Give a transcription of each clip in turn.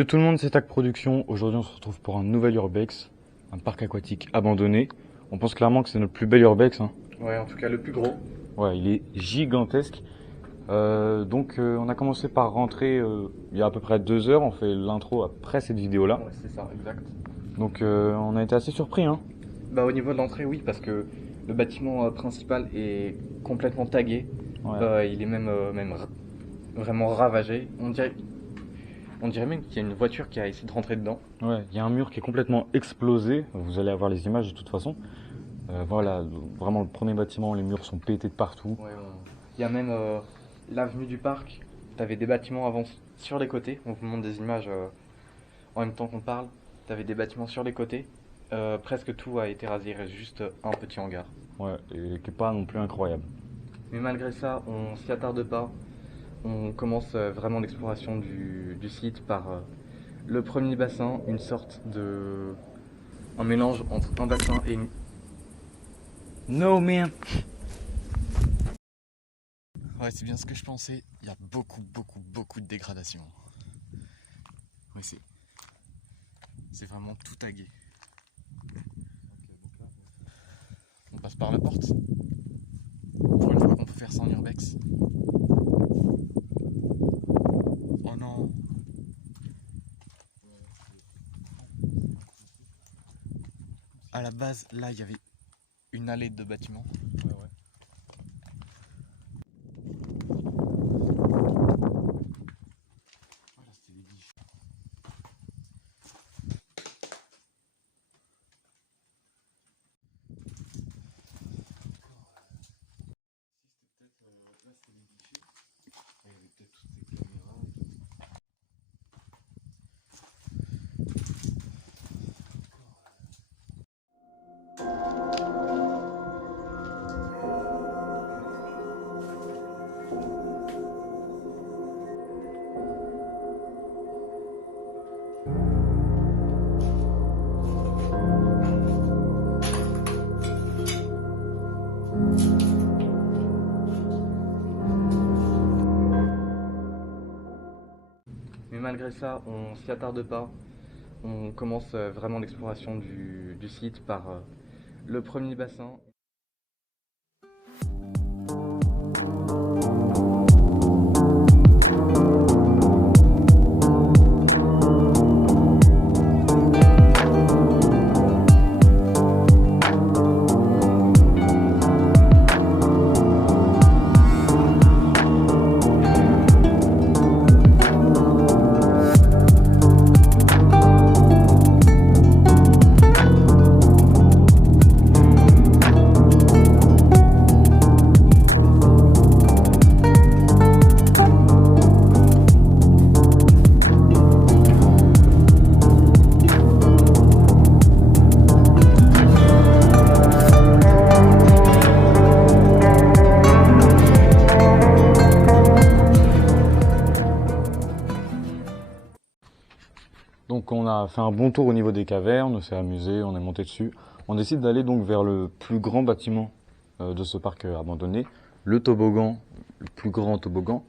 Yo tout le monde, c'est TAC Production. Aujourd'hui, on se retrouve pour un nouvel urbex, un parc aquatique abandonné. On pense clairement que c'est notre plus bel urbex, hein. Ouais, en tout cas le plus gros. Ouais, il est gigantesque. On a commencé par rentrer il y a à peu près 2 heures. On fait l'intro après cette vidéo-là. Ouais, c'est ça, exact. On a été assez surpris, hein. Bah au niveau de l'entrée, oui, parce que le bâtiment principal est complètement tagué. Ouais. Il est vraiment ravagé. On dirait même qu'il y a une voiture qui a essayé de rentrer dedans. Ouais, il y a un mur qui est complètement explosé. Vous allez avoir les images de toute façon. Voilà, vraiment le premier bâtiment, les murs sont pétés de partout. Ouais, il y a même l'avenue du parc. T'avais des bâtiments avant sur les côtés. On vous montre des images en même temps qu'on parle. T'avais des bâtiments sur les côtés. Presque tout a été rasé. Il reste juste un petit hangar. Ouais, et qui est pas non plus incroyable. Mais malgré ça, on s'y attarde pas. On commence vraiment l'exploration du site par le premier bassin, une sorte de... un mélange entre un bassin et une... No man. Ouais, c'est bien ce que je pensais. Il y a beaucoup de dégradation. Ouais, c'est vraiment tout tagué. On passe par la porte. Pour une fois qu'on peut faire ça en urbex. Oh non. À la base, là, il y avait une allée de bâtiments. Ouais, ouais. Voilà, c'était des guiches. Mais malgré ça, on s'y attarde pas. On commence vraiment l'exploration du site par le premier bassin. Donc on a fait un bon tour au niveau des cavernes, on s'est amusé, on est monté dessus. On décide d'aller donc vers le plus grand bâtiment de ce parc abandonné, le toboggan, le plus grand toboggan.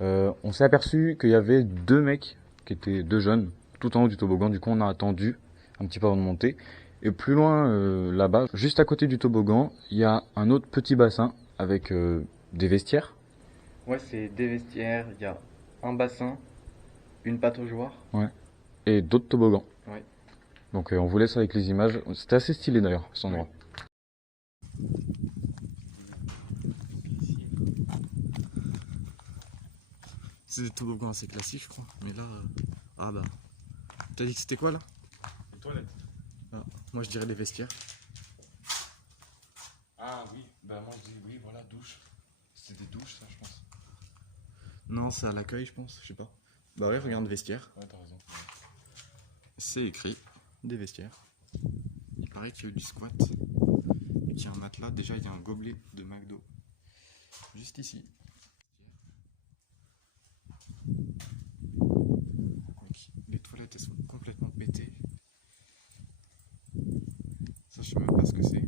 On s'est aperçu qu'il y avait deux mecs qui étaient deux jeunes tout en haut du toboggan. Du coup on a attendu un petit peu avant de monter. Et plus loin là-bas, juste à côté du toboggan, il y a un autre petit bassin avec des vestiaires. Ouais, c'est des vestiaires, il y a un bassin, une pataugeoire. Ouais. Et d'autres toboggans. Ouais. Donc on vous laisse avec les images. C'était assez stylé d'ailleurs cet endroit. C'est des toboggans assez classiques, je crois. Mais là, ah bah, t'as dit que c'était quoi là? Les toilettes. Ah, moi je dirais des vestiaires. Ah oui, bah moi je dis oui, voilà, douche. C'est des douches ça je pense. Non, c'est à l'accueil, je pense. Je sais pas. Bah ouais, regarde vestiaires. Ouais, t'as raison. C'est écrit des vestiaires. Il paraît qu'il y a eu du squat. Et qu'il y a un matelas. Déjà, il y a un gobelet de McDo. Juste ici. Donc, les toilettes, elles sont complètement pétées. Ça, je sais même pas ce que c'est.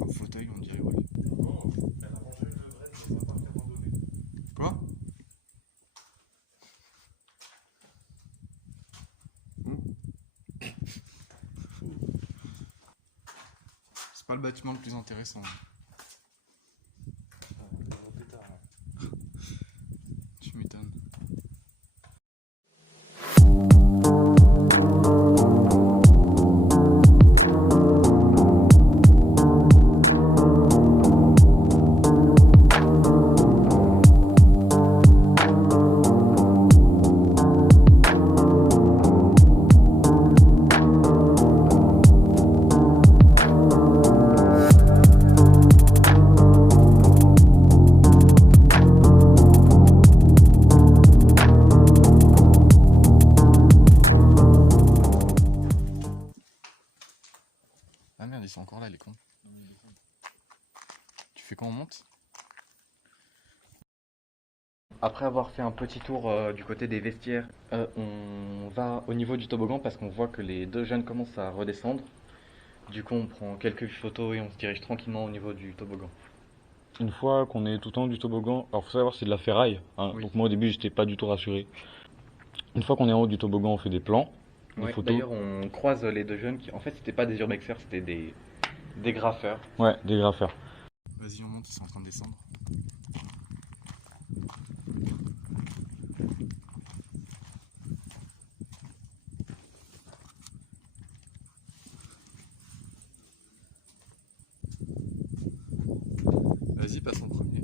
Un fauteuil, on dirait, ouais. Oh, elle a mangé une levrette dans un parc abandonné. Quoi? c'est pas le bâtiment le plus intéressant. Tu m'étonnes. Ah merde, ils sont encore là les cons. Tu fais quand on monte? Après avoir fait un petit tour du côté des vestiaires, on va au niveau du toboggan parce qu'on voit que les deux jeunes commencent à redescendre. Du coup, on prend quelques photos et on se dirige tranquillement au niveau du toboggan. Une fois qu'on est tout en haut du toboggan, alors faut savoir c'est de la ferraille, hein, Oui. donc moi au début j'étais pas du tout rassuré. Une fois qu'on est en haut du toboggan, on fait des plans, des Ouais, photos. d'ailleurs, on croise les deux jeunes qui, en fait, c'était pas des urbexers, c'était des graffeurs. Ouais, des graffeurs. Vas-y, on monte, ils sont en train de descendre. Vas-y, passe en premier.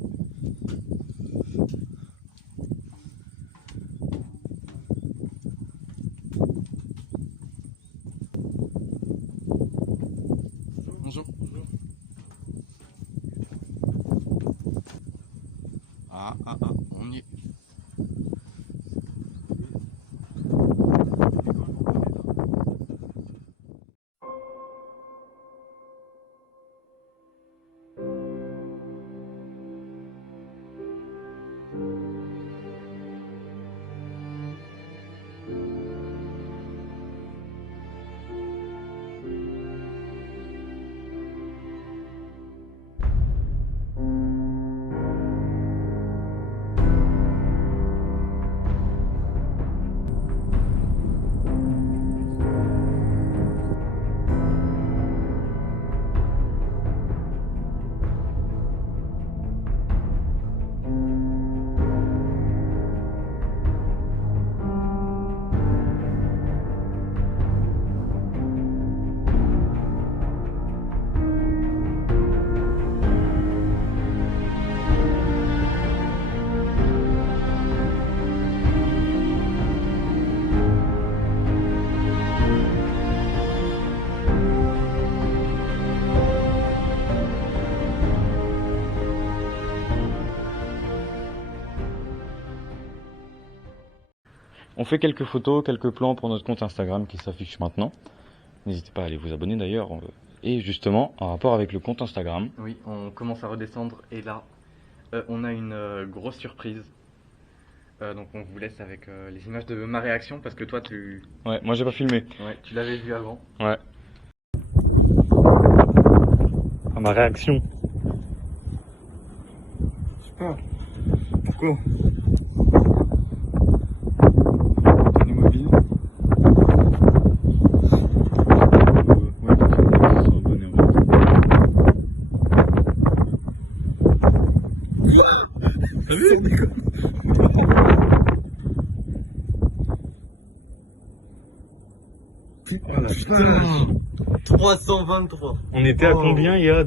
Bonjour. Ah, on y est. On fait quelques photos, quelques plans pour notre compte Instagram qui s'affiche maintenant. N'hésitez pas à aller vous abonner d'ailleurs. Et justement, en rapport avec le compte Instagram, Oui, on commence à redescendre et là, on a une grosse surprise. Donc on vous laisse avec les images de ma réaction parce que toi ouais, moi j'ai pas filmé. ouais, tu l'avais vu avant. Ouais. Ah, ma réaction. Je sais pas. Pourquoi? On est mobile. Ouais, ils sont abonnés, Putain, 323. On était à Oh. combien il y a un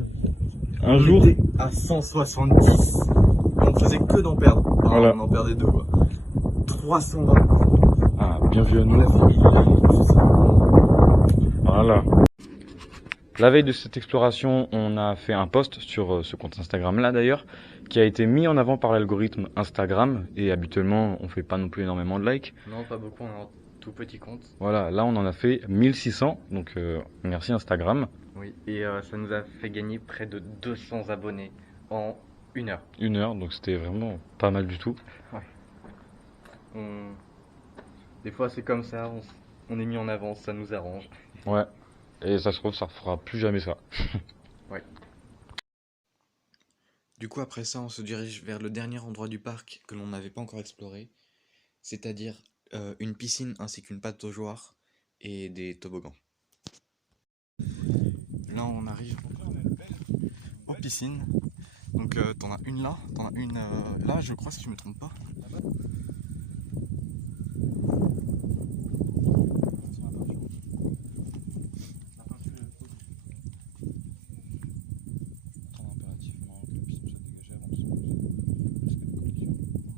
On jour? était à 170. On faisait que d'en perdre. Enfin, Voilà. on en perdait deux quoi. 320. Ah, bien vu à On nous. a fini tout ça. Voilà. La veille de cette exploration, on a fait un post sur ce compte Instagram là d'ailleurs, qui a été mis en avant par l'algorithme Instagram, et habituellement on fait pas non plus énormément de likes. Non, pas beaucoup, on a un tout petit compte. Voilà, là on en a fait 1600, donc merci Instagram. Oui, et ça nous a fait gagner près de 200 abonnés en 1 heure. 1 heure, donc c'était vraiment pas mal du tout. Des fois c'est comme ça, on est mis en avance, ça nous arrange. Ouais, et ça se trouve ça refera plus jamais ça. Ouais. Du coup, après ça, on se dirige vers le dernier endroit du parc que l'on n'avait pas encore exploré, c'est-à-dire une piscine ainsi qu'une pataugeoire et des toboggans. Là, on arrive aux piscines. Donc t'en as une là, t'en as une là, je crois, si je me trompe pas.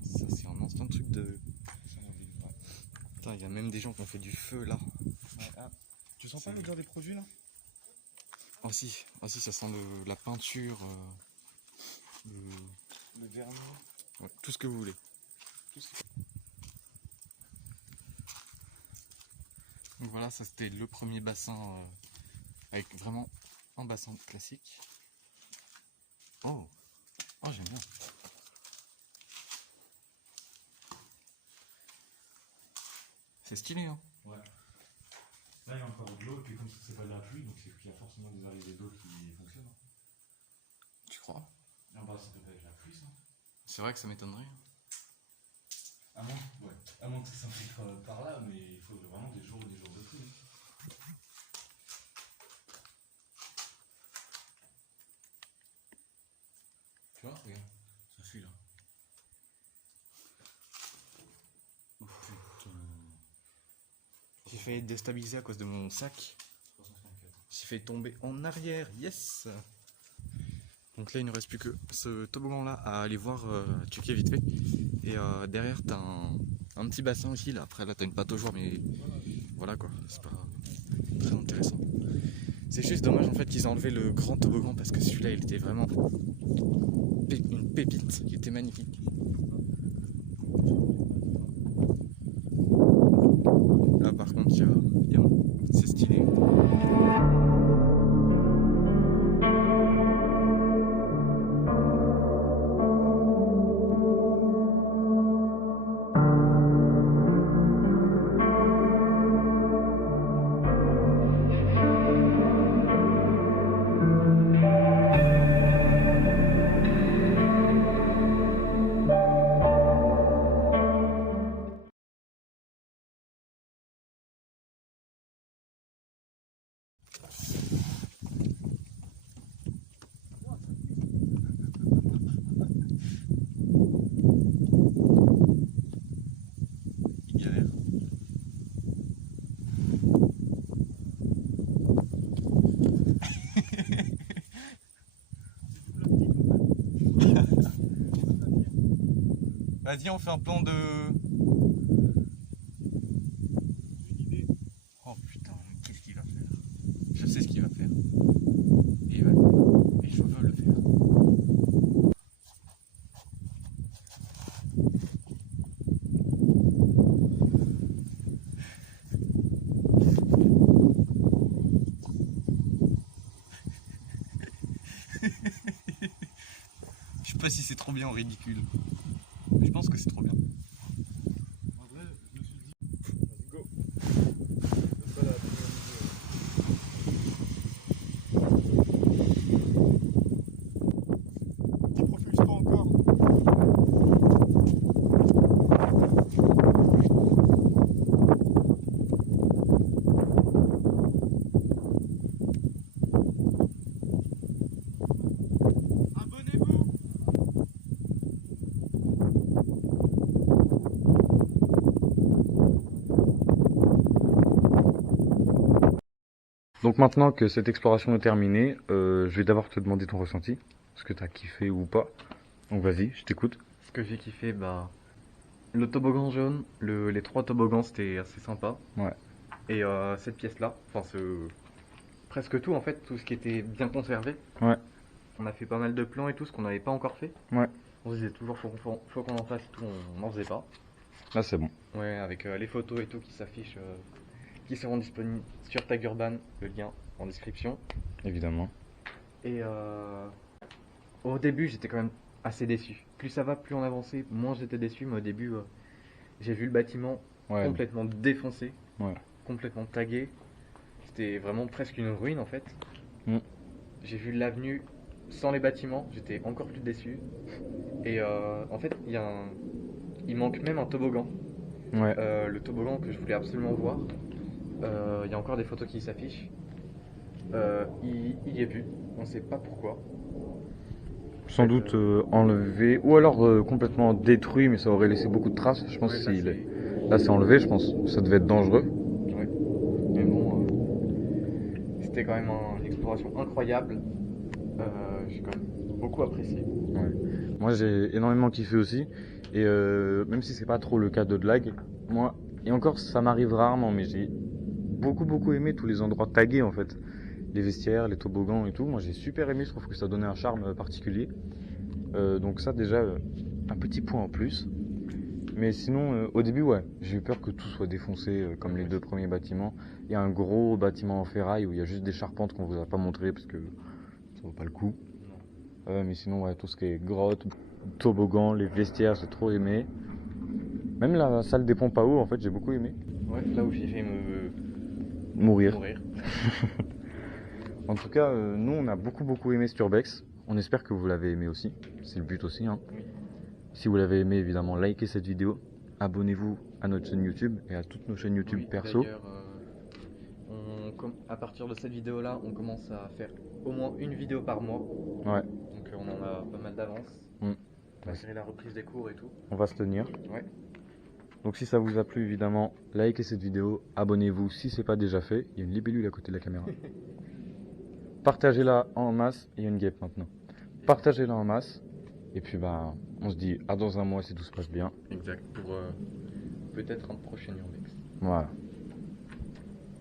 Ça c'est un instant truc de... Putain, il y a même des gens qui ont fait du feu là. Tu sens pas l'odeur des produits là? Ah si, ça sent la peinture, Le vernis. ouais, tout ce que vous voulez. Donc voilà, ça c'était le premier bassin avec vraiment un bassin classique. Oh, j'aime bien. C'est stylé, hein. Ouais. Là il y a encore de l'eau, et puis comme c'est pas de la pluie, donc c'est qu'il y a forcément des arrivées d'eau qui fonctionnent. Tu crois? Ah bah ça peut pas être la pluie ça. C'est vrai que ça m'étonnerait. À moins que ça s'infiltre par là, mais il faut vraiment des jours de pluie. Tu vois, regarde, ça fuit là. Oh putain. J'ai failli être déstabilisé à cause de mon sac. 354. J'ai fait tomber en arrière, yes. Donc là il ne reste plus que ce toboggan là à aller voir, checker vite fait. Et derrière t'as un petit bassin aussi là. Après là t'as une pâte aux jour, mais voilà quoi, c'est pas très intéressant. C'est juste dommage en fait qu'ils aient enlevé le grand toboggan parce que celui-là il était vraiment une pépite, il était magnifique. Là par contre c'est stylé. Galère. Vas-y, on fait un plan de... Oh putain, qu'est-ce qu'il va faire? Je sais ce qu'il va faire. Et il va le faire. Et je veux le faire. Je sais pas si c'est trop bien ou ridicule. Mais je pense que c'est trop bien. En vrai, je me suis dit. Vas-y, go. C'est pas la première vidéo. Tu propulses pas encore. Abonnez-vous. Donc maintenant que cette exploration est terminée, je vais d'abord te demander ton ressenti. Est-ce que t'as kiffé ou pas? Donc vas-y, je t'écoute. Ce que j'ai kiffé, bah, le toboggan jaune, les 3 toboggans, c'était assez sympa. Ouais. Et cette pièce-là, enfin, presque tout en fait, tout ce qui était bien conservé. Ouais. On a fait pas mal de plans et tout, ce qu'on n'avait pas encore fait. Ouais. On se disait toujours, faut qu'on en fasse et tout, on n'en faisait pas. Là c'est bon. Ouais, avec les photos et tout qui s'affichent, qui seront disponibles sur Tag Urban, le lien en description. Évidemment. Et au début, j'étais quand même assez déçu. Plus ça va, plus on avançait, moins j'étais déçu. Mais au début, j'ai vu le bâtiment Ouais. complètement défoncé, Ouais. complètement tagué. C'était vraiment presque une ruine en fait. Mm. J'ai vu l'avenue sans les bâtiments, j'étais encore plus déçu. Et en fait, il manque même un toboggan. Ouais. Le toboggan que je voulais absolument voir. Il y a encore des photos qui s'affichent. Il y est plus, on sait pas pourquoi. Sans doute enlevé, ou alors complètement détruit, mais ça aurait laissé beaucoup de traces. Je pense Ouais, que là c'est enlevé, je pense. Ça devait être dangereux. Ouais. Mais bon, c'était quand même une exploration incroyable. J'ai quand même beaucoup apprécié. Ouais. Moi j'ai énormément kiffé aussi. Et même si c'est pas trop le cas de Dlag, moi, et encore ça m'arrive rarement, mais j'ai beaucoup aimé tous les endroits tagués en fait. Les vestiaires, les toboggans et tout. Moi j'ai super aimé, je trouve que ça donnait un charme particulier. Donc ça déjà, un petit point en plus. Mais sinon, au début, ouais, j'ai eu peur que tout soit défoncé comme les 2 premiers bâtiments. Il y a un gros bâtiment en ferraille où il y a juste des charpentes qu'on vous a pas montré parce que ça vaut pas le coup. Mais sinon, ouais, tout ce qui est grotte, toboggan, les vestiaires, j'ai trop aimé. Même la salle des pompes à eau, en fait, j'ai beaucoup aimé. Ouais, là où j'ai fait Mourir. mourir. En tout cas, nous, on a beaucoup aimé Sturbex. On espère que vous l'avez aimé aussi. C'est le but aussi, hein. Oui. Si vous l'avez aimé, évidemment, likez cette vidéo. Abonnez-vous à notre chaîne YouTube et à toutes nos chaînes YouTube Oui, perso. d'ailleurs, à partir de cette vidéo-là, on commence à faire au moins une vidéo par mois. Ouais, Donc on en a pas mal d'avance. Mm. Malgré la reprise des cours et tout. on va se tenir. Ouais. Donc si ça vous a plu, évidemment, likez cette vidéo, abonnez-vous si c'est pas déjà fait. Il y a une libellule à côté de la caméra. Partagez-la en masse. Il y a une guêpe maintenant. Partagez-la en masse. Et puis bah, on se dit à dans un mois si tout se passe bien. Exact. Pour peut-être un prochain Urbex. Voilà.